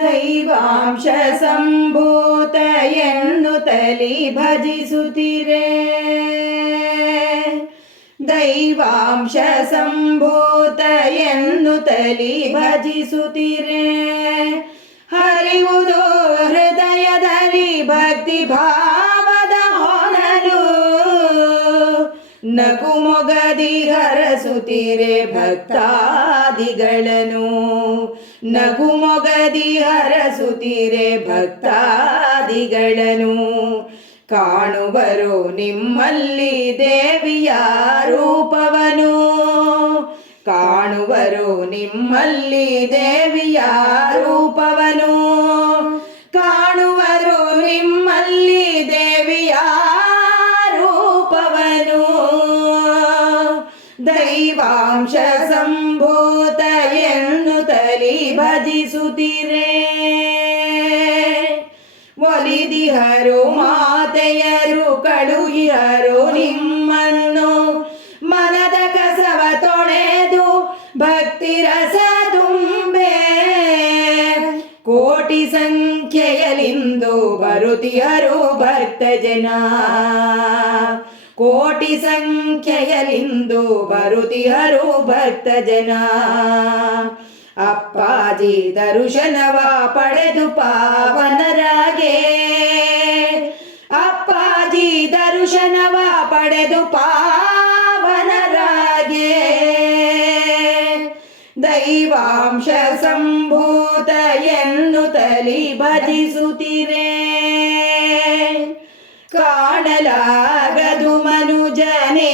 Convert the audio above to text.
ದೈವಾಂಶ ಸಂಭೂತ ಎನ್ನುತ್ತಲಿ ಭಜಿಸುತ್ತಿರೆ ದೈವಾಂಶ ಸಂಭೂತ ಎನ್ನುತ್ತಲಿ ಭಜಿಸುತ್ತಿರೆ ಹರಿವುದು ಹೃದಯದಲ್ಲಿ ಭಕ್ತಿ ಭಾವದ ನಗು ಮೊಗದಿ ಹರಸುತ್ತಿರೆ ಭಕ್ತಾದಿಗಳನ್ನು. ನಗು ಮೊಗದಿ ಹರಸುತ್ತಿರೆ ಭಕ್ತಾದಿಗಳನ್ನು. ಕಾಣುವರು ನಿಮ್ಮಲ್ಲಿ ದೇವಿಯ ರೂಪವನು. ಕಾಣುವರು ನಿಮ್ಮಲ್ಲಿ ದೇವಿಯ ರೂಪವನು. ದೈವಾಂಶ ಸಂಭೂತ ಎನ್ನುತ್ತಲಿ ಭಜಿಸುತ್ತಿರೆ. ಒಲಿದಿಹರು ಮಾತೆಯರು, ಕಳುಹಿಹರು ನಿಮ್ಮನ್ನು ಮನದ ಕಸವ ತೊಳೆದು ಭಕ್ತಿ ರಸ ತುಂಬೆ. ಕೋಟಿ ಸಂಖ್ಯೆಯಲಿಂದು ಬರುತಿಹರು ಭಕ್ತ ಜನ. ಕೋಟಿ ಸಂಖ್ಯೆಯಲಿಂದು ಬರುತಿಹರು ಭಕ್ತ ಜನ. ಅಪ್ಪಾಜಿ ದರ್ಶನವ ಪಡೆದು ಪಾವನರಾಗೆ. ಅಪ್ಪಾಜಿ ದರ್ಶನವ ಪಡೆದು ಪಾವನರಾಗೆ. ದೈವಾಂಶ ಸಂಭೂತ ತಲಿ ಭಜಿಸುತ್ತಿರೆ. ಕಾಣಲಾಗದು ಮನುಜನೇ